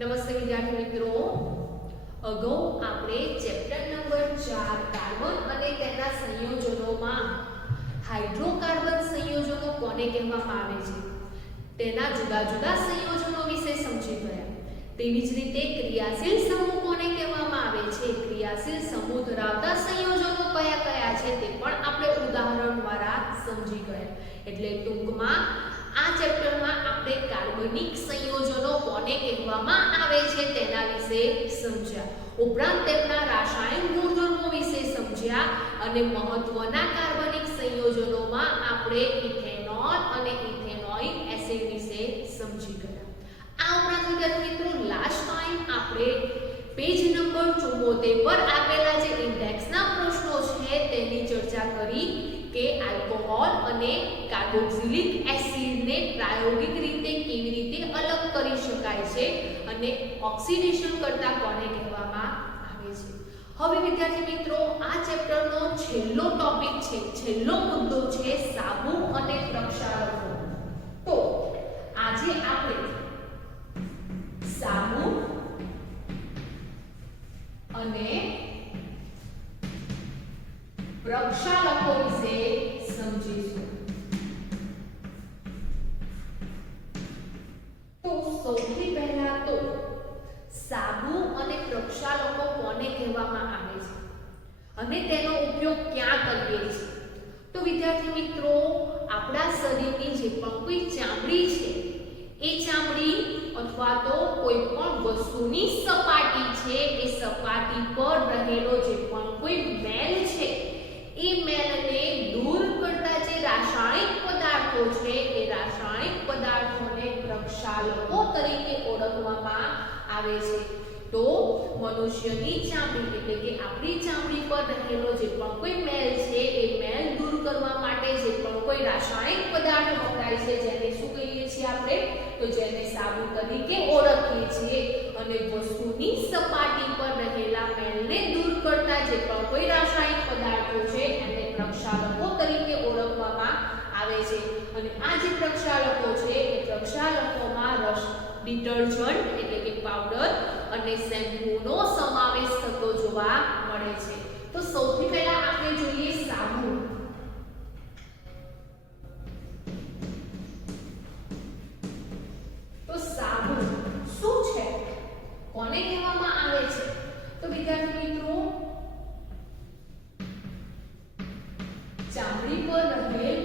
નમસ્તે વિદ્યાર્થી મિત્રો, અગાઉ આપણે ચેપ્ટર નંબર 4 કાર્બન અને તેના સંયોજનોમાં હાઇડ્રોકાર્બન સંયોજનો કોને કહેવામાં આવે છે તેના જુદા જુદા સંયોજનો વિશે સમજી ગયા. તેવી જ રીતે ક્રિયાશીલ સમૂહ કોને કહેવામાં આવે છે, ક્રિયાશીલ સમૂહ ધરાવતા સંયોજનો કયા કયા છે તે પણ આપણે ઉદાહરણ દ્વારા સમજી ગયા. એટલે ટૂંકમાં આ ચેપ્ટરમાં આપણે કાર્બનિક સંયોજનો કોને કહેવામાં આવે છે તેના વિશે સમજ્યા. ઉપરાંત તેમના રાસાયણિક ગુણધર્મો વિશે સમજ્યા અને મહત્વના કાર્બનિક સંયોજનોમાં આપણે ઇથેનોલ અને ઇથેનોઇક એસિડ વિશે સમજી ગયા. આ ઉપરાંત વિદ્યાર્થી મિત્રો, લાસ્ટ ટાઈમ આપણે પેજ નંબર 74 પર આપેલા જે ઇન્ડેક્સના પ્રશ્નો છે તેની ચર્ચા કરી કે આલ્કોહોલ અને કાર્બોક્સિલિક એસિડને પ્રાયોગિક રીતે કેવી રીતે અલગ કરી શકાય છે અને ઓક્સિડેશન કરતા કોને કહેવામાં આવે છે. હવે વિદ્યાર્થી મિત્રો, આ ચેપ્ટરનો છેલ્લો ટોપિક છે, છેલ્લો મુદ્દો છે સાબુ અને પ્રક્ષાલકો. તો આજે આપણે સાબુ અને પ્રક્ષાલકો વિશે સમજીશું. તો સૌથી પહેલા તો સાબુ અને પ્રક્ષાલકો કોને કહેવામાં આવે છે અને તેનો ઉપયોગ ક્યાં કરીએ છીએ. તો વિદ્યાર્થી મિત્રો, આપણા શરીરની જે પણ કોઈ ચામડી છે એ ચામડી અથવા તો કોઈ પણ વસ્તુની સપાટી છે એ સપાટી પર રહેલો જે પણ કોઈ મેલ છે એ મેલને દૂર કરતા જે રાસાયણિક પદાર્થો છે એ રાસાયણિક પદાર્થોને પ્રક્ષાલકો તરીકે ઓળખવામાં આવે છે. તો મનુષ્યની ચામડી એટલે કે આપણી ચામડી પર રહેલો જે પણ કોઈ મેલ છે એ મેલ દૂર કરવા માટે જે પણ કોઈ રાસાયણિક પદાર્થ વપરાય છે જેને શું કહીએ છીએ આપણે, તો જેને સાબુ તરીકે ઓળખીએ છીએ. અને વસ્તુની સપાટી પર રહેલા મેલને દૂર કરતા જે પણ કોઈ રાસાયણિક પદાર્થો છે એને પ્રક્ષાલકો તરીકે ઓળખવામાં આવે છે. અને આ જે પ્રક્ષાલકો છે એ પ્રક્ષાલકોમાં ડિટર્જન્ટ એટલે કે પાવડર અને શેમ્પૂનો સમાવેશ થતો જોવા મળે છે. તો સૌથી પહેલા આપણે જોઈએ સાબુ. તો સાબુ શું છે, કોને કહેવામાં આવે છે? તો વિદ્યાર્થી મિત્રો, ચામડી પર રહેલ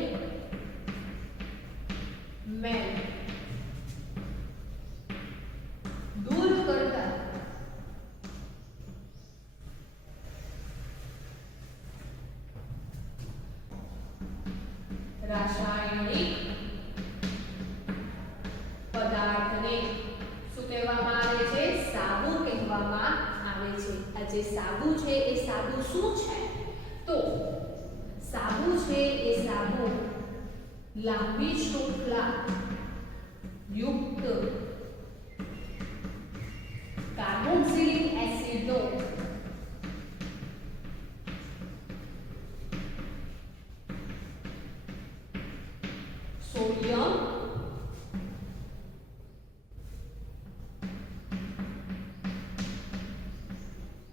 મેલ દૂર કરતા રાસાયણિક પદાર્થને શું કહેવામાં આવે છે, સાબુ કહેવામાં આવે છે. આ જે સાબુ છે એ સાબુ શું છે, તો સાબુ છે એ સાબુ લાંબી શૃંખલા યુક્ત કાર્બોક્સિલિક એસિડનો સોડિયમ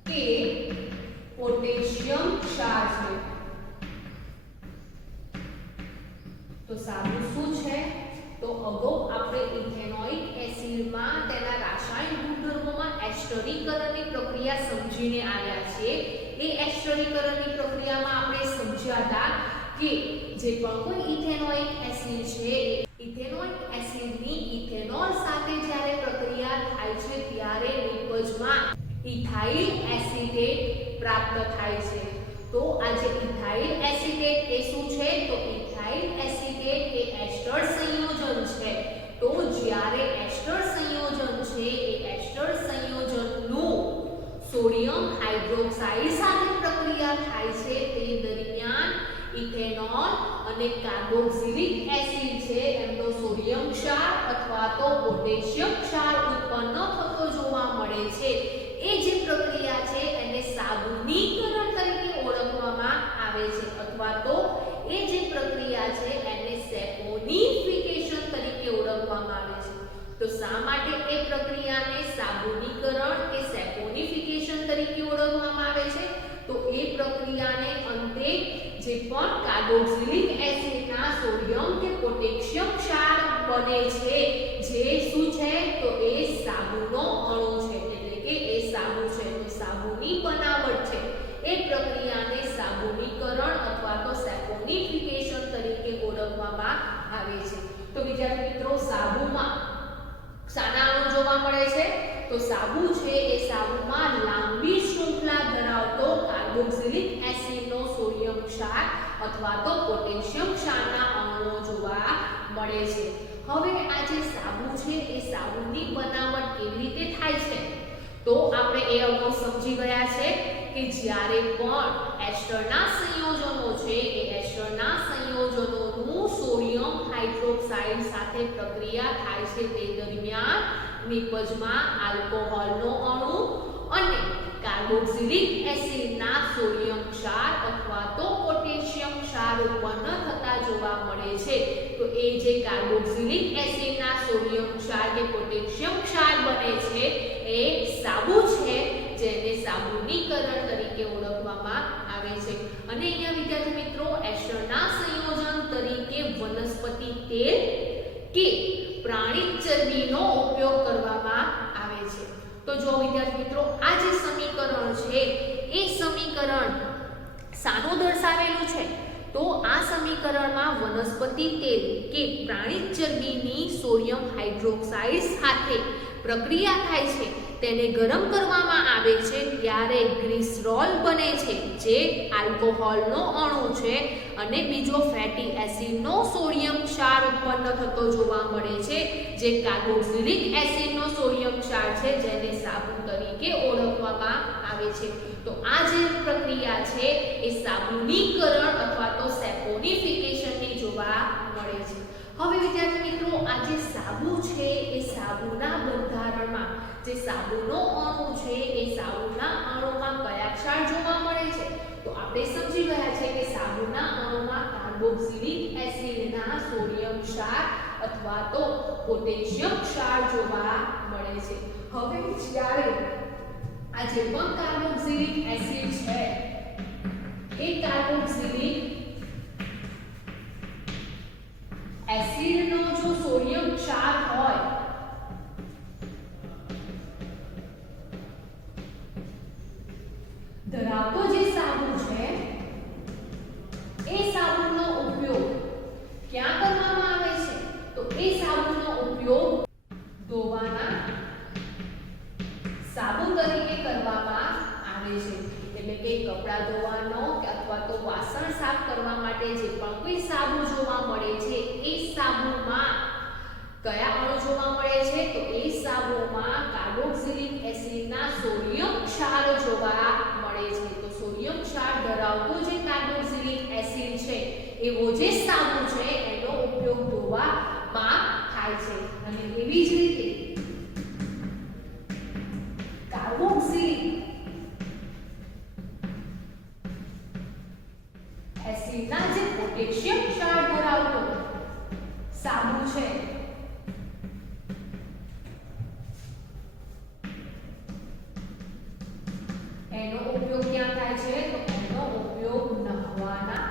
કે પોટેશિયમ ક્ષાર છે. તો સાબુ શું છે, તો અગાઉ આપણે ઇથેનોઇક એસિડમાં તેના રાસાયણિક ગુણધર્મોમાં એસ્ટરીકરણની પ્રક્રિયા સમજીને આવ્યા છીએ. એ એસ્ટરીકરણની પ્રક્રિયામાં આપણે સમજ્યા હતા કે જે પણ કોઈ ઇથેનોઇક એસિડ છે ઇથેનોઇક એસિડની ઇથેનોલ સાથે જ્યારે પ્રક્રિયા થાય છે ત્યારે નિપજમાં ઇથાઇલ એસિટેટ પ્રાપ્ત થાય છે. તો આ જે ઇથાઇલ એસિટેટ એ શું છે, તો ઇથાઇલ એસિટેટ એ એસ્ટર સંયોજન છે. તો જ્યારે એસ્ટર સંયોજન છે એ એસ્ટર સંયોજનનું સોડિયમ હાઇડ્રોક્સાઇડ સાથે પ્રક્રિયા થાય છે તે દરમિયાન ઇથેનોલ અને કાર્બોક્સિલિક એસિડ છે એમનો સોડિયમ ક્ષાર અથવા તો પોટેશિયમ ક્ષાર ઉત્પન્ન થતો જોવા મળે છે. એ જે પ્રક્રિયા છે એને સાબુનીકરણ તરીકે ઓળખવામાં આવે છે અથવા તો એ જે પ્રક્રિયા છે એને સેપોનિફિકેશન તરીકે ઓળખવામાં આવે છે. તો શા માટે એ પ્રક્રિયાને સાબુનીકરણ કે સેપોનિફિકેશન તરીકે ઓળખવામાં આવે છે? તો એ પ્રક્રિયાને અંતે જે પણ કાર્બોક્સિલિક એસિડના સોડિયમ કે પોટેશિયમ ક્ષાર બને છે, જે શું છે તો એ સાબુનો અણુ છે, એટલે કે એ સાબુ છે, તો સાબુની બનાવટ છે, એ પ્રક્રિયાને સાબુનીકરણ અથવા તો સેપોનિફિકેશન તરીકે ઓળખવામાં આવે છે. તો વિદ્યાર્થી મિત્રો, સાબુમાં શાના અણુ જોવા મળે છે? તો સાબુ છે એ સાબુમાં લાંબી શૃંખલા ધરાવતો કાર્બોક્સિલિક એસિડનો સોડિયમ ક્ષાર અથવા તો પોટેશિયમ ક્ષારના અણુઓ જોવા મળે છે. હવે આ જે સાબુ છે એ સાબુની બનાવટ કેવી રીતે થાય છે? તો આપણે એ અગાઉ સમજી ગયા છે કે જ્યારે પણ એસ્ટરના સંયોજનો છે એ એસ્ટરના સંયોજનોનું સોડિયમ હાઇડ્રોક્સાઇડ સાથે પ્રક્રિયા થાય છે, તે દરમિયાન નિપજમાં આલ્કોહોલનો અણુ અને કાર્બોક્સિલિક એસિડના સોડિયમ ક્ષાર અથવા તો પોટેશિયમ ક્ષાર ઉત્પન્ન થતા જોવા મળે છે. તો એ જે કાર્બોક્સિલિક એસિડના સોડિયમ ક્ષાર કે પોટેશિયમ ક્ષાર બને છે એ સાબુ છે, જેને સાબુનીકરણ તરીકે ઓળખવામાં આવે છે. અને અહીંયા વિદ્યાર્થી મિત્રો, એસ્ટરના સંયોજન તરીકે વનસ્પતિ તેલ કે પ્રાણિજ ચરબીનો ઉપયોગ કરવામાં આવે છે. તો જો વિદ્યાર્થી મિત્રો, આ જે સમીકરણ છે એ સમીકરણ શાનું દર્શાવેલું છે? તો આ સમીકરણમાં વનસ્પતિ તેલ કે પ્રાણિજ ચરબીની સોડિયમ હાઇડ્રોક્સાઇડ સાથે પ્રક્રિયા થાય છે, તેને ગરમ કરવામાં આવે છે ત્યારે ગ્લિસરોલ બને છે, જે આલ્કોહોલનો અણુ છે, અને બીજો ફેટી એસિડનો સોડિયમ ક્ષાર ઉત્પન્ન થતો જોવા મળે છે, જે કાર્બોક્સિલિક એસિડનો સોડિયમ ક્ષાર છે, જેને સાબુ તરીકે ઓળખવામાં આવે છે. તો આ જે પ્રક્રિયા છે એ સાબુનીકરણ અથવા તો સેપોનિફિકેશનની જોવા મળે છે. હવે વિદ્યાર્થી મિત્રો, આ જે સાબુ છે એ સાબુના બંધારણમાં જે સાબુનો અણુ છે એ સાબુના અણુમાં કયા ક્ષાર જોવા મળે છે? તો આપણે સમજી ગયા છે કે સાબુના અણુમાં કાર્બોક્સિલિક એસિડના સોડિયમ ક્ષાર અથવા તો પોટેશિયમ ક્ષાર જોવા મળે છે. હવે જ્યારે આ જે પણ કાર્બોક્સિલિક એસિડ છે એ કાર્બોક્સિલિક એસિડનો જો સોડિયમ ક્ષાર હોય ધરાવતો જે સાબુ છે એ સાબુનો ઉપયોગ ક્યાં કરવામાં આવે છે? તો એ સાબુનો ઉપયોગ ધોવાના સાબુ તરીકે કરવામાં આવે છે, એટલે કે કપડાં ધોવાનો કે અથવા તો વાસણ સાફ કરવા માટે જે પણ કોઈ સાબુ જોવા મળે છે એ સાબુમાં કયા અણુ જોવા મળે છે? તો એ સાબુમાં કાર્બોક્સિલિક એસિડના સોડિયમ ક્ષાર જોવા મળે છે. તો સોડિયમ ક્ષાર ધરાવતો જે કાર્બોક્સિલિક એસિડ છે એવો જે સાબુ છે એનો ઉપયોગ ધોવામાં થાય છે. અને એવી જ રીતે કાર્બોક્સિલિક એસિડના જે પોટેશિયમ ક્ષાર ધરાવતો સાબુ છે એનો ઉપયોગ ક્યાં થાય છે? તો એનો ઉપયોગ નહાવાના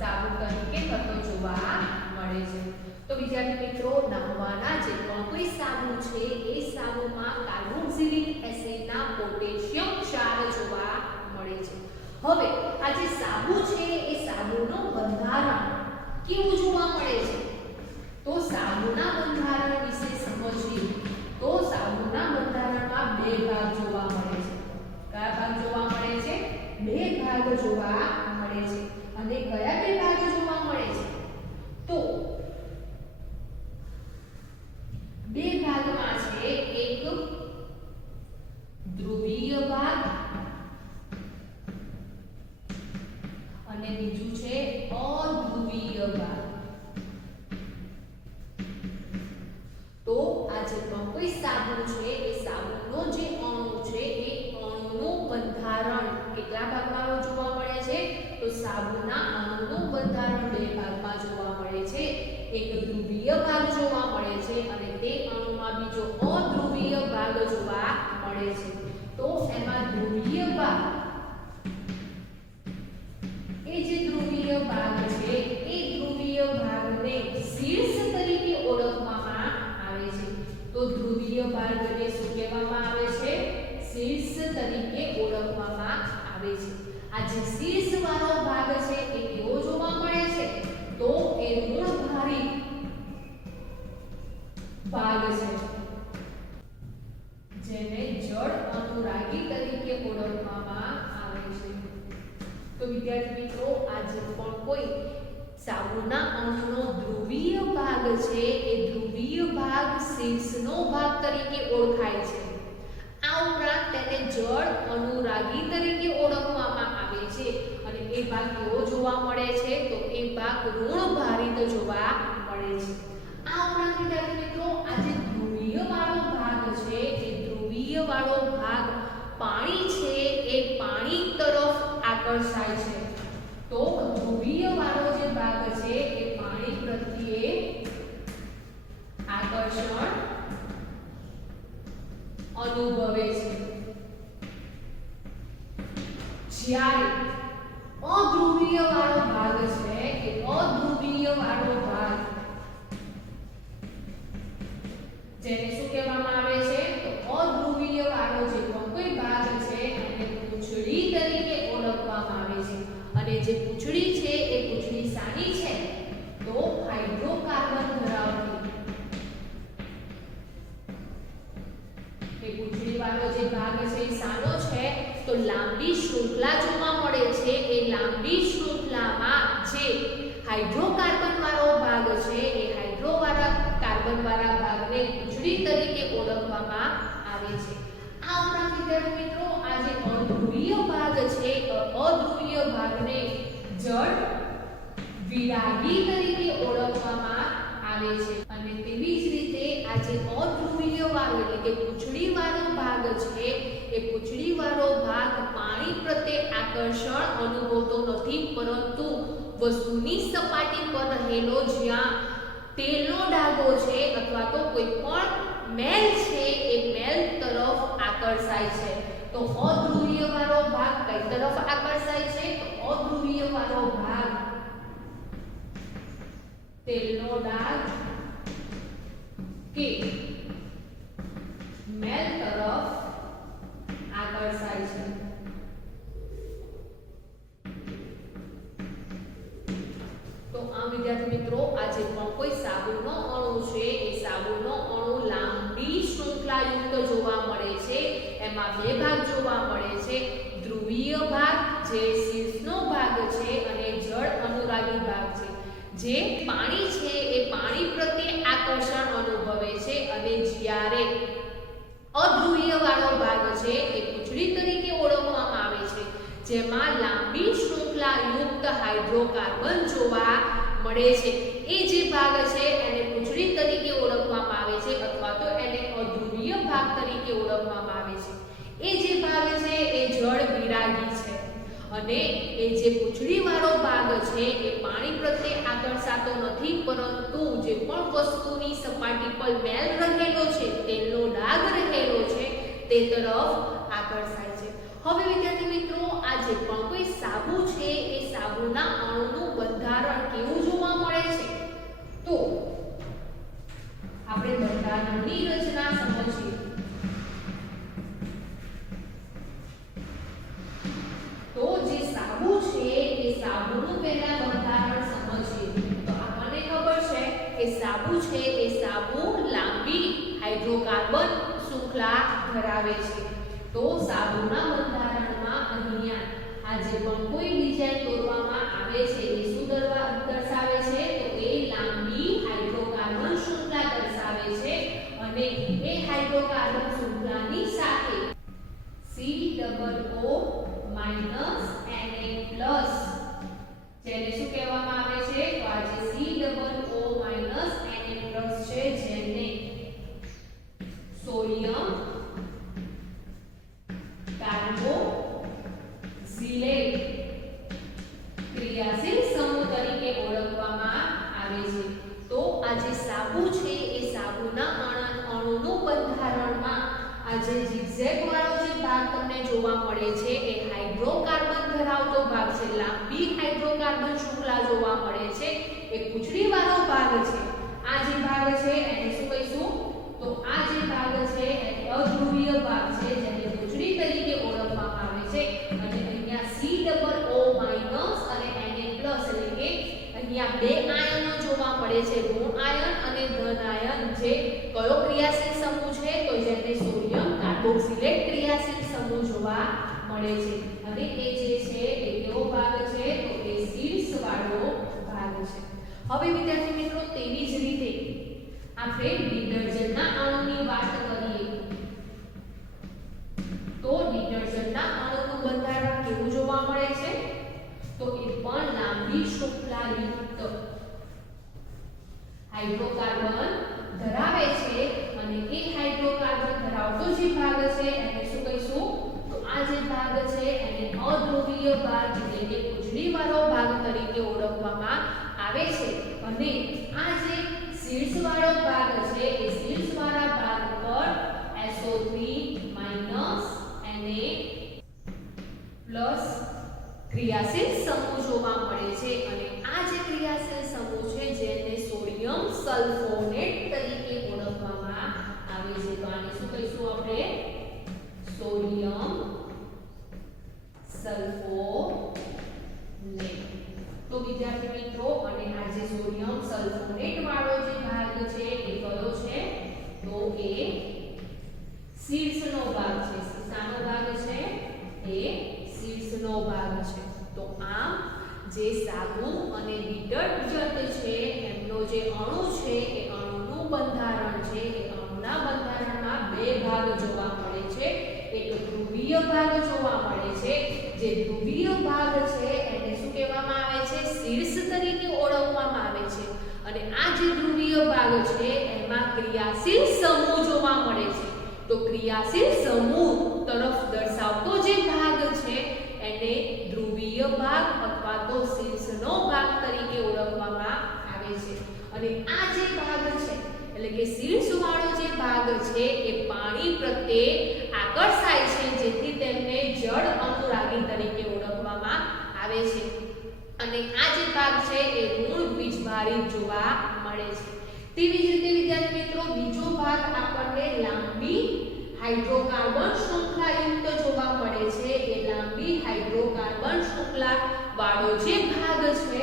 સાબુ તરીકે થતો જોવા મળે છે. તો વિદ્યાર્થી મિત્રો, નહાવાના જે પણ કોઈ સાબુ છે એ સાબુમાં કાર્બોક્સિલિક એસિડના પોટેશિયમ ક્ષાર જોવા મળે છે. હવે આ જે સાબુ છે એ સાબુનું બંધારણ કેવું જોવા મળે છે? તો સાબુના બંધારણ વિશે સમજીએ તો સાબુના બંધારણમાં બે ભાગ જોવા મળે છે. કયા ભાગ જોવા મળે છે? બે ભાગ જોવા મળે છે. અને કયા બે ભાગ જોવા મળે છે? તો બે ભાગમાં છે એક ધ્રુવીય ભાગ અને બીજું છે અધ્રુવીય ભાગ. તો આ જે પણ કોઈ સાબુ છે એ સાબુનો જે અણુ છે એ અણુનું બંધારણ કેટલા ભાગમાં જોવા મળે છે? તો સાબુના અણુનું બંધારણ બે ભાગમાં જોવા મળે છે. એક ધ્રુવીય ભાગ જોવા મળે છે અને તે અણુમાં જો અધ્રુવીય ભાગ જોવા મળે છે. તો એમાં ધ્રુવીય ભાગ, એ જે ધ્રુવીય ભાગ છે એ ધ્રુવીય ભાગને શીર્ષ તરીકે ઓળખવામાં આવે છે. તો ધ્રુવીય ભાગને શું કહેવામાં આવે છે? શીર્ષ તરીકે ઓળખવામાં આવે છે. આ જે શીર્ષ વાળો ભાગ છે એ કેવો જોવા મળે છે? તો એ ઋણભારી ભાગ છે, જેને જળ અનુરાગી તરીકે ઓળખવામાં આવે છે. તો વિદ્યાર્થી મિત્રો, આ જે પણ કોઈ સાબુના અણુનો ધ્રુવીય ભાગ છે એ ધ્રુવીય ભાગ શીર્ષનો ભાગ તરીકે ઓળખાય છે. આ ઉપરાંત તેને જળ અનુરાગી તરીકે ઓળખવામાં આવે છે. અને એ ભાગ કેવો જોવા મળે છે? તો એ ભાગ ઋણભારિત જોવા મળે છે. આ ઉપરાંત વિદ્યાર્થી મિત્રો, આ જે ધ્રુવીય વાળો ભાગ છે એ ધ્રુવીય વાળો ભાગ પાણી છે એ પાણી તરફ આકર્ષાય છે. તો ધ્રુવીય વાળો જે ભાગ છે એ પાણી પ્રત્યે આકર્ષણ અનુભવે છે. જ્યારે અધ્રુવીય વાળો ભાગ છે એ અધ્રુવીય વાળો ભાગ, જેને શું કહેવામાં આવે છે? તો અધ્રુવીય વાળો જે કોઈ ભાગ છે એને પૂંછડી તરીકે ઓળખવામાં આવે છે. અને જે પૂંછડી છે એ પૂંછડી સાની છે? તો હાઇડ્રોકાર્બન ધરાવતી. એ પૂંછડી વાળો જે ભાગ છે એ સાનો છે? તો લાંબી શૃંખલા જોવા મળે છે. એ લાંબી શૃંખલામાં જે હાઇડ્રોકાર્બન વાળો ભાગ છે એ હાઇડ્રોકાર્બન વાળા ભાગને પૂંછડી તરીકે ઓળખવામાં આવે છે. આ ઉપરાંત વિદ્યાર્થી મિત્રો, આ જે અધ્રુવીય ભાગ છે અધ્રુવીય ભાગને જળ વિરાગી તરીકે ઓળખવામાં આવે છે. અને તેવી જ રીતે આ જે અધ્રુવીય વાળો એટલે કે પૂંછડી વાળો ભાગ છે એ પૂંછડી વાળો ભાગ પાણી પ્રત્યે આકર્ષણ અનુભવતો નથી, પરંતુ વસ્તુની સપાટી પર રહેલો જ્યાં તેલનો ડાઘો છે અથવા તો કોઈ પણ મેલ છે એ મેલ તરફ આકર્ષાય છે. તો અધ્રુવીય વાળો ભાગ કઈ તરફ આકર્ષાય છે? તો અધ્રુવીય વાળો ભાગ તેલનો ડાઘ કે મેલ તરફ આકર્ષાય છે. તો આ વિદ્યાર્થી મિત્રો, આ જે પણ કોઈ સાબુનો અણુ છે એ સાબુનો અણુ લાંબી શૃંખલાયુક્ત જોવા મળે છે. એમાં બે ભાગ જોવા મળે છે. ધ્રુવીય ભાગ જે શીર્ષનો ભાગ છે અને જળ અનુરાગી ભાગ છે. જે પાણી છે એ પાણી પ્રત્યે આકર્ષણ અનુભવે છે. અને જ્યારે અધ્રુવીય વાળો ભાગ છે એ પૂંછડી તરીકે ઓળખવામાં આવે છે, જેમાં લાંબી શૃંખલાયુક્ત હાઇડ્રોકાર્બન જોવા મળે છે. એ જે ભાગ છે એને પૂંછડી તરીકે ઓળખવામાં આવે છે અથવા તો એને અધ્રુવીય ભાગ તરીકે ઓળખવામાં આવે છે. એ જે ભાગ છે એ જળ વિરાગી છે. અને એ જે પૂંછડી વાળો ભાગ છે એ પાણી પ્રત્યે આકર્ષાતો નથી, પરંતુ જે પણ વસ્તુની સપાટી પર મેલ રહેલો છે, તેલનો ડાઘ રહેલો છે, તે તરફ આકર્ષાય છે. હવે વિદ્યાર્થી મિત્રો, આ જે પણ કોઈ સાબુ છે એ સાબુના અણુનું બંધારણ કેવું જોવા મળે છે? તો આપણે બંધારણની રચના સમજીએ. તો જે સાબુ છે એ સાબુનું પહેલા બંધારણ સમજીએ. તો આપણને ખબર છે કે સાબુ છે એ સાબુ લાંબી હાઇડ્રોકાર્બન શૃંખલા ધરાવે છે. તો સાબુના બંધારણમાં અહીંયા આ જે પણ કોઈ ડિઝાઇન દોરવામાં આવે છે એ શું દર્શાવે છે? તો એ લાંબી હાઇડ્રોકાર્બન શૃંખલા દર્શાવે છે. અને એ હાઇડ્રોકાર્બન શૃંખલાની સાથે COO Na+, જેને શું કહેવામાં આવે છે? તો આ જે COO Na+ છે, જેને સોડિયમ કાર્બોક્સિલેટ ક્રિયાશીલ સમૂહ તરીકે ઓળખવામાં આવે છે. તો આ જે સાબુ છે એ સાબુના અણુનું તમને જોવા મળે છે એ હાઇડ્રોકાર્બન ધરાવતો ભાગ છે, લાંબી હાઇડ્રોકાર્બન શૃંખલા જોવા મળે છે, એ પૂંછડીવાળો ભાગ છે. આ જે ભાગ છે એને શું કહીશું? તો આ જે ભાગ છે એ અધ્રુવીય ભાગ છે, જેને પૂંછડી તરીકે ઓળખવામાં આવે છે. અને અહીંયા COO- અને Na+ એટલે કે અહીંયા બે આયનો જોવા મળે છે, ઋણ આયન અને ધન આયન. જે કયો ક્રિયાશીલ સમૂહ છે? તો જેને સોડિયમ કાર્બોક્સિલેટ ક્રિયાશીલ સમૂહ જોવા મળે છે. અને એ જે છે એ કેવો ભાગ છે? તો એ શીર્ષ વાળો ભાગ છે. હવે વિદ્યાર્થી મિત્રો, તેવી જ રીતે આપણે ડિટર્જન્ટના અણુની વાત કરીએ તો ડિટર્જન્ટના અણુનું બંધારણ કેવું જોવા મળે છે? તો એ પણ લાંબી શૃંખલાયુક્ત હાઇડ્રોકાર્બન ધરાવે છે. અને એ હાઇડ્રોકાર્બન ધરાવતો જે ભાગ છે એને શું કહીશું? તો આ જે ભાગ છે એને અધ્રુવીય ભાગ એટલે કે પૂંછડીવાળો ભાગ તરીકે ઓળખવામાં આવે છે. અને આ જે શીર્ષવાળો ભાગ છે એ શીર્ષવાળા ભાગ પર SO3- Na+ ક્રિયાશીલ સમૂહ જોવા મળે છે. અને આ જે ક્રિયાશીલ સમૂહ છે જેને સોડિયમ સલ્ફોનેટ તરીકે ઓળખવામાં આવે છે. તો આને શું કહીશું આપણે? Sodium sulphonate. તો વિદ્યાર્થી મિત્રો, અને આ જે સોડિયમ સલ્ફોનેટ વાળો જે ભાગ છે એ કયો છે? તો એ શીર્ષનો ભાગ છે. શાનો ભાગ છે? એ શીર્ષનો ભાગ છે. તો આમ જે સાબુ અને ડિટર્જન્ટ છે એમનો જે અણુ છે એ અણુનું બંધારણ છે એ અણુના બંધારણમાં બે ભાગ જોવા મળે છે. એક ધ્રુવીય ભાગ જોવા મળે છે. જે ધ્રુવીય ભાગ છે એને શું કહેવામાં આવે છે? શીર્ષ તરીકે ઓળખવામાં આવે છે. અને આ જે ધ્રુવીય ભાગ છે એમાં ક્રિયાશીલ સમૂહ જોવા મળે છે. તો ક્રિયાશીલ સમૂહ તરફ દર્શાવતો જે ભાગ છે એને ધ્રુવીય ભાગ અથવા તો શીર્ષનો ભાગ તરીકે ઓળખવામાં આવે છે. અને આ જે ભાગ છે એટલે કે શીર્ષવાળો જે ભાગ છે એ પાણી પ્રત્યે આકર્ષાય છે, જેથી તેમને જળ અનુરાગી તરીકે ઓળખવામાં આવે છે. અને આ જે ભાગ છે એ ઋણ વીજભારિત જોવા મળે છે. તેવી જ રીતે વિદ્યાર્થી મિત્રો, બીજો ભાગ આપણને લાંબી હાઇડ્રોકાર્બન શૃંખલાયુક્ત જોવા મળે છે. એ લાંબી હાઇડ્રોકાર્બન શૃંખલા વાળો જે ભાગ છે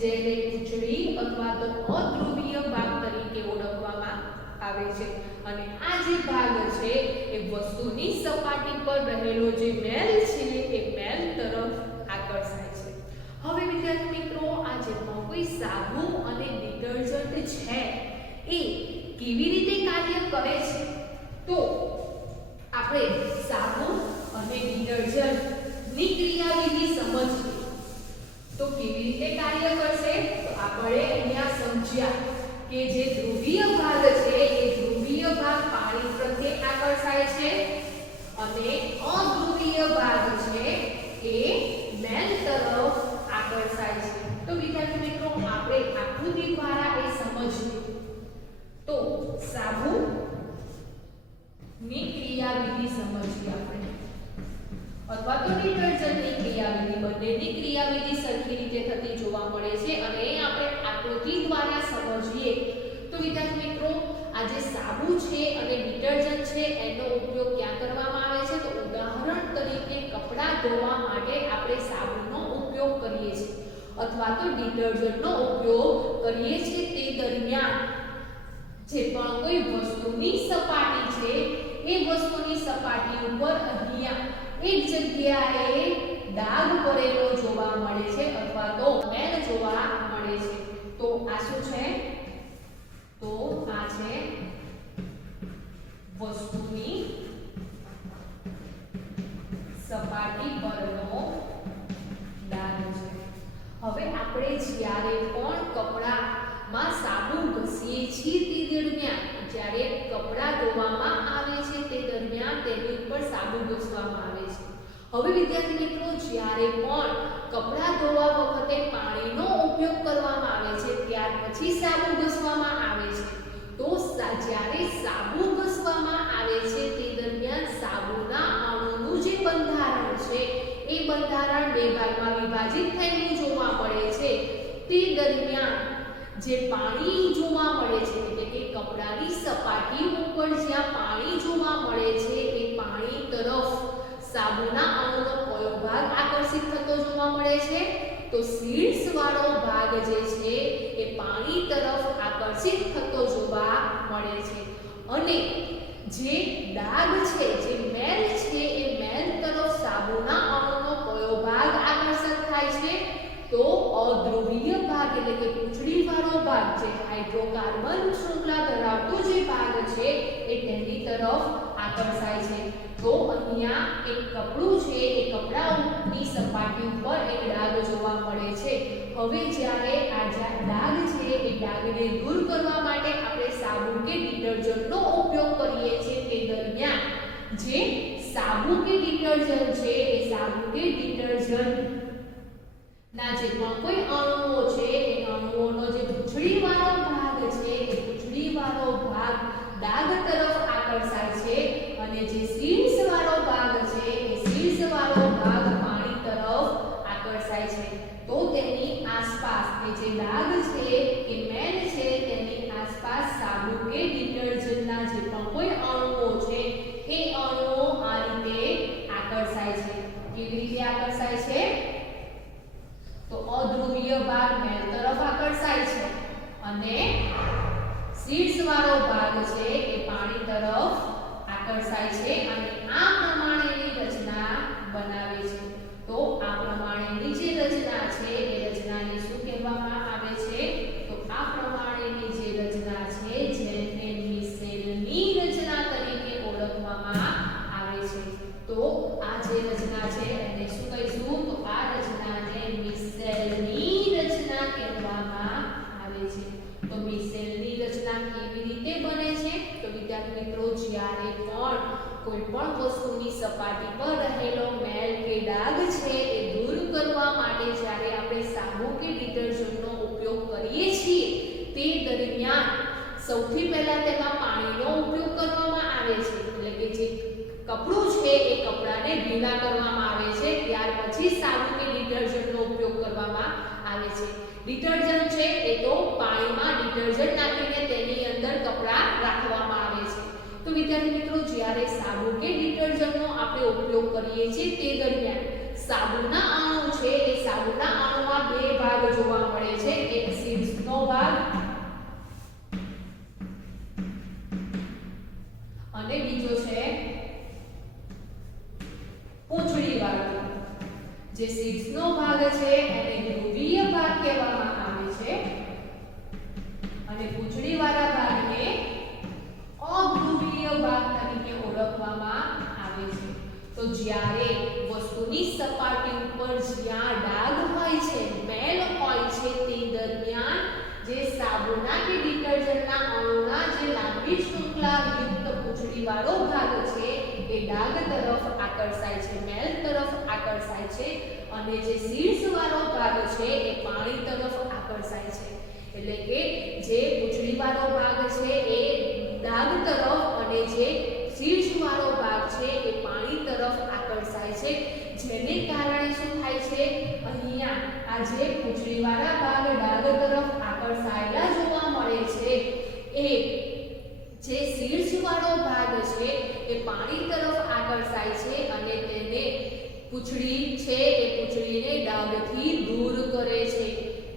જેને પૂંછડી અથવા તો અધ્રુવીય ભાગ તરીકે ઓળખવામાં આવે છે. અને આ જે ભાગ છે એ વસ્તુની સપાટી પર રહેલો જે મેલ છે એ મેલ તરફ આકર્ષાય છે. હવે વિદ્યાર્થી મિત્રો, આ જે કોઈ સાબુ અને ડિટર્જન્ટ છે એ કેવી રીતે કાર્ય કરે છે? તો આપણે સાબુ અને ડિટર્જન્ટની ક્રિયાવિધિ સમજીએ તો કેવી રીતે કાર્ય કરશે? તો આપણે અહીંયા સમજ્યા કે જે ધ્રુવીય ભાગ છે એ ધ્રુવીય ભાગ પાણી પ્રત્યે આકર્ષાય છે અને અધ્રુવીય ભાગ છે એ મેલ તરફ આકર્ષાય છે. તો વિદ્યાર્થી મિત્રો, આપણે આકૃતિ દ્વારા એ સમજીએ તો સાબુ ની ક્રિયાવિધિ સમજીએ આપણે, અથવા તો ડિટર્જન્ટની ક્રિયાવિધિ. બંનેની ક્રિયાવિધિ સરખી રીતે થતી જોવા મળે છે. અને એ આપણે આકૃતિ દ્વારા સમજીએ તો વિદ્યાર્થી મિત્રો, આ જે સાબુ છે અને ડિટર્જન્ટ છે એનો ઉપયોગ ક્યાં કરવામાં આવે છે? તો ઉદાહરણ તરીકે કપડાં ધોવા માટે આપણે સાબુનો ઉપયોગ કરીએ છીએ અથવા તો ડિટર્જન્ટનો ઉપયોગ કરીએ છીએ. તે દરમિયાન જે પણ કોઈ વસ્તુની સપાટી છે એ વસ્તુની સપાટી ઉપર અહીંયા એક જગ્યાએ ડાઘ પડેલો જોવા મળે છે અથવા તો મેલ જોવા મળે છે. તો આ શું છે? તો આ છે વસ્તુની સપાટી પરનો ડાઘ છે. હવે આપણે જ્યારે પણ કપડામાં સાબુ ઘસીએ છીએ તે દરમિયાન, જ્યારે કપડાં ધોવામાં આવે છે તે દરમિયાન તેની ઉપર સાબુ ઘસવામાં આવે છે. હવે વિદ્યાર્થી મિત્રો, જ્યારે પણ કપડાં ધોવા વખતે પાણીનો ઉપયોગ કરવામાં આવે છે ત્યાર પછી સાબુ ઘસવામાં આવે છે. તો જ્યારે સાબુ ઘસવામાં આવે છે તે દરમિયાન સાબુના અણુનું જે બંધારણ બે ભાગમાં વિભાજિત થયેલું જોવા મળે છે તે દરમિયાન જે પાણી જોવા મળે છે એટલે કે કપડાની સપાટી ઉપર જ્યાં પાણી જોવા મળે છે એ પાણી તરફ સાબુના અણુનો કયો ભાગ આકર્ષિત થતો જોવા મળે છે તો સીડ્સ વાળો ભાગ જે છે એ પાણી તરફ આકર્ષિત થતો જોવા મળે છે અને જે ડાઘ છે જે મેલ છે એ મેલ તરફ સાબુના અણુનો કયો ભાગ આકર્ષિત થાય છે તો અધ્રુવીય ભાગ એટલે કે પૂંછડી વાળો ભાગ જે હાઇડ્રોકાર્બન શૃંખલા ધરાવતો જે ભાગ છે એ તેની તરફ આકર્ષાય છે તો અહીંયા એક કપડું છે એ કપડાની સપાટી ઉપર એક ડાઘ જોવા મળે છે હવે જ્યારે આ ડાઘ છે એ ડાઘને દૂર કરવા માટે આપણે સાબુ કે ડિટર્જન્ટનો ઉપયોગ કરીએ છીએ તે દરમિયાન જે સાબુ કે ડિટર્જન્ટ છે એ સાબુ કે ડિટર્જન્ટ ના જે પણ કોઈ અણુઓ છે એ અણુઓનો જે પૂંછડી વાળો ભાગ છે એ પૂંછડી વાળો ભાગ ડાઘ તરફ આકર્ષાય છે અને જે સીડ્સ વાળો ભાગ છે એ સીડ્સ વાળો ભાગ પાણી તરફ આકર્ષાય છે તો તેની આસપાસ એ જે ડાઘ છે એ મેલ છે તેની આસપાસ સાબુ કે ડિટર્જન્ટના જે પણ કોઈ અણુઓ છે એ અણુઓ આ રીતે આકર્ષાય છે કેવી રીતે આકર્ષાય છે તો અધ્રુવીય ભાગ મેલ તરફ આકર્ષાય છે અને સીડ્સ વાળો ભાગ છે એ પાણી તરફ આકર્ષાય છે અને આ પ્રમાણેની રચના બનાવે છે તો આ પ્રમાણેની જે રચના છે એ રચનાને શું કહેવામાં આવે છે તો આ પ્રમાણેની જે રચના છે જેને મિસેલની રચના તરીકે ઓળખવામાં આવે છે તો આ જે રચના છે એને શું કહીશું તો આ રચનાને મિસેલની રચના કહેવામાં આવે છે તો મિસેલની રચના કેવી રીતે બને છે તો વિદ્યાર્થી મિત્રો જ્યારે પણ કોઈ પણ વસ્તુની સપાટી પર રહેલો મેલ કે ડાઘ છે એ દૂર કરવા માટે જ્યારે આપણે સાબુ કે ડિટર્જન્ટનો ઉપયોગ કરીએ છીએ તે દરમિયાન સૌથી પહેલા તેમાં પાણીનો ઉપયોગ કરવામાં આવે છે એટલે કે જે કપડું છે એ કપડાને ભીના કરવામાં આવે છે ત્યાર પછી સાબુ કે ડિટર્જન્ટનો ઉપયોગ કરવામાં આવે છે ડિટર્જન્ટ છે એ તો પાણીમાં ડિટર્જન્ટ નાખીને તેની અંદર કપડા રાખવામાં આવે છે તો વિદ્યાર્થી મિત્રો જ્યારે સાબુ કે ડિટર્જન્ટનો આપણે ઉપયોગ કરીએ છીએ તે દરમિયાન સાબુના અણુ છે એ સાબુના અણુમાં બે ભાગ જોવા મળે છે એક સીડ્સનો ભાગ અને બીજો છે પૂંછડી વાળો જે સીડ્સનો ભાગ છે એને ધ્રુવીય ભાગ કહેવામાં આવે છે અને પૂંછડી વાળા ભાગને અધ્રુવીય ભાગ તરીકે ઓળખવામાં આવે છે તો જ્યારે વસ્તુની સપાટી ઉપર જ્યાં ડાઘ હોય છે મેલ હોય છે તે દરમિયાન જે સાબુના કે ડિટર્જન્ટના અણુના જે લાંબી શૃંખલા યુક્ત પૂંછડી વાળો ભાગ છે એ ડાઘ તરફ આકર્ષાય છે મેલ તરફ આકર્ષાય છે અને જે સીડ્સ વાળો ભાગ છે એ પાણી તરફ આકર્ષાય છે એટલે કે જે પૂંછડી વાળો ભાગ છે એ ડાઘ તરફ અને જે સીડ્સ વાળો ભાગ છે એ પાણી તરફ આકર્ષાય છે જેને કારણે શું થાય છે અહીંયા આ જે પૂંછડી વાળા ભાગ ડાઘ તરફ આકર્ષાયેલા જોવા મળે છે એ જે સીડ્સ વાળો ભાગ છે એ પાણી તરફ આકર્ષાય છે અને તેને પૂંછડી છે એ પૂંછડીને ડાઘથી દૂર કરે છે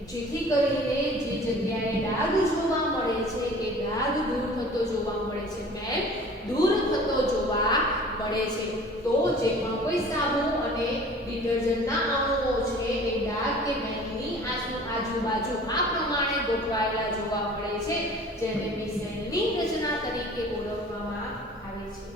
જેથી કરીને જે જગ્યાએ ડાઘ જોવા મળે છે એ ડાઘ દૂર થતો જોવા મળે છે મેલ દૂર થતો જોવા મળે છે તો જે પણ કોઈ સાબુ અને ડિટર્જન્ટના અણુઓ છે એ ડાઘ કે મેલની આજુબાજુ આ પ્રમાણે ગોઠવાયેલા જોવા મળે છે જેને મિસેલની રચના તરીકે ઓળખવામાં આવે છે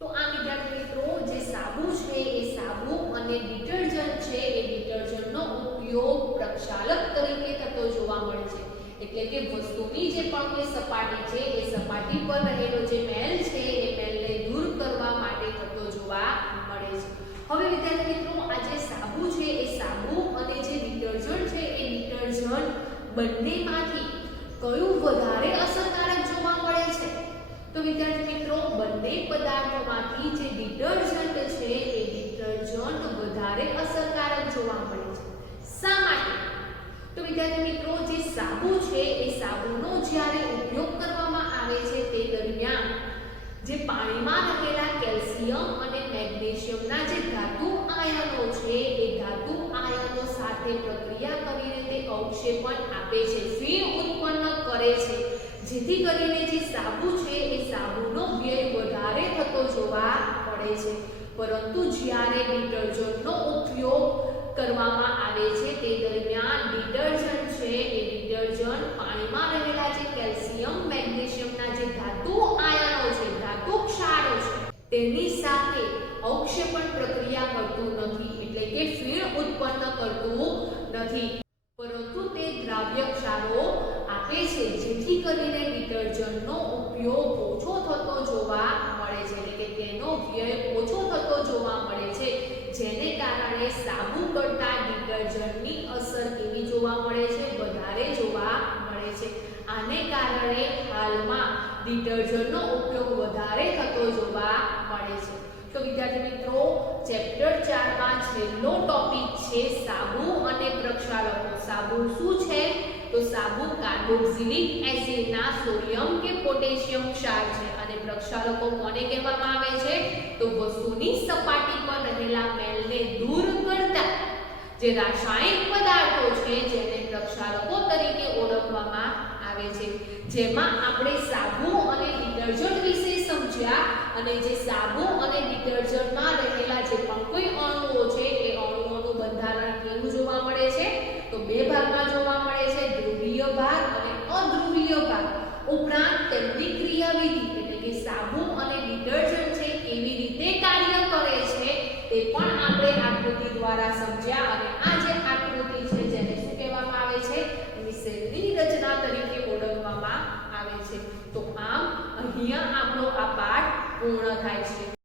તો આ વિદ્યાર્થી મિત્રો જે સાબુ છે એ સાબુ અને ડિટર્જન્ટ છે એ ડિટર્જન્ટનો ઉપયોગ પ્રક્ષાલક તરીકે થતો જોવા મળે છે એટલે કે વસ્તુની જે પણ કોઈ સપાટી છે એ સપાટી પર રહેલો જે મેલ છે એ મેલને દૂર કરવા માટે થતો જોવા મળે છે હવે વિદ્યાર્થી મિત્રો આ જે સાબુ છે એ સાબુ અને જે ડિટર્જન્ટ છે એ ડિટર્જન્ટ બંનેમાંથી કયું વધારે અસરકારક જોવા મળે છે તો વિદ્યાર્થી મિત્રો બંને પદાર્થોમાંથી જે ડિટર્જન્ટ છે એ ડિટર્જન્ટ વધારે અસરકારક જોવા મળે છે. શા માટે? તો વિદ્યાર્થી મિત્રો, જે સાબુ છે એ સાબુનો જ્યારે ઉપયોગ કરવામાં આવે છે તે દરમિયાન જે પાણીમાં રહેલા કેલ્શિયમ અને મેગ્નેશિયમના જે ધાતુ આયનો છે એ ધાતુ આયનો સાથે પ્રક્રિયા કરીને તે અવક્ષેપણ આપે છે, ફીણ ઉત્પન્ન કરે છે, જેથી કરીને જે સાબુ છે એ સાબુનો વ્યય વધારે થતો જોવા મળે છે. પરંતુ જ્યારે ડિટર્જન્ટનો ઉપયોગ કરવામાં આવે છે તે દરમિયાન ડિટર્જન્ટ છે એ ડિટર્જન્ટ પાણીમાં રહેલા જે કેલ્શિયમ મેગ્નેશિયમના જે ધાતુ આયનો છે, ધાતુ ક્ષારો છે, તેની સાથે અવક્ષેપણ પ્રક્રિયા કરતું નથી, એટલે કે ફીણ ઉત્પન્ન કરતું નથી, પરંતુ તે દ્રાવ્ય ક્ષારો આપે છે, જેથી કરીને ડિટર્જન્ટનો ઉપયોગ ઓછો થતો જોવા મળે છે, એટલે કે તેનો વ્યય ઓછો થતો જોવા મળે છે, જેને કારણે સાબુ કરતા ડિટર્જન્ટની અસર કેવી જોવા મળે છે? વધારે જોવા મળે છે. આને કારણે હાલમાં ડિટર્જન્ટનો ઉપયોગ વધારે થતો જોવા મળે છે. તો વિદ્યાર્થી મિત્રો, ચેપ્ટર 4 માં છેલ્લો ટોપિક છે સાબુ અને પ્રક્ષાલકો. સાબુ શું છે? તો સાબુ કાર્બોક્સિલિક એસિડના સોડિયમ કે પોટેશિયમ ક્ષાર છે, અને પ્રક્ષાલકો કોને કહેવામાં આવે છે? તો વસ્તુની સપાટી પર રહેલા મેલને દૂર કરતા જે રાસાયણિક પદાર્થો છે જેને પ્રક્ષાલકો તરીકે ઓળખવામાં આવે છે. જેમાં આપણે સાબુ અને ડિટર્જન્ટ વિશે સમજ્યા, અને જે સાબુ અને ડિટર્જન્ટમાં રહેલા જે પણ કોઈ અણુઓ છે એ અણુઓનું બંધારણ કેવું જોવા મળે છે? તો બે ભાગમાં જોવા મળે છે, ધ્રુવીય ભાગ અને અધ્રુવીય ભાગ. ઉપરાંત તેમની ક્રિયાવિધિ, એટલે કે સાબુ અને ડિટર્જન્ટ છે કેવી રીતે કાર્ય કરે છે તે પણ આપણે આકૃતિ દ્વારા સમજ્યા, અને આ જે આકૃતિ છે જેને શું કહેવામાં આવે છે? મિસેલની રચના તરીકે ઓળખવામાં આવે છે. તો આમ અહીંયા આપણો આ પાઠ પૂર્ણ થાય છે.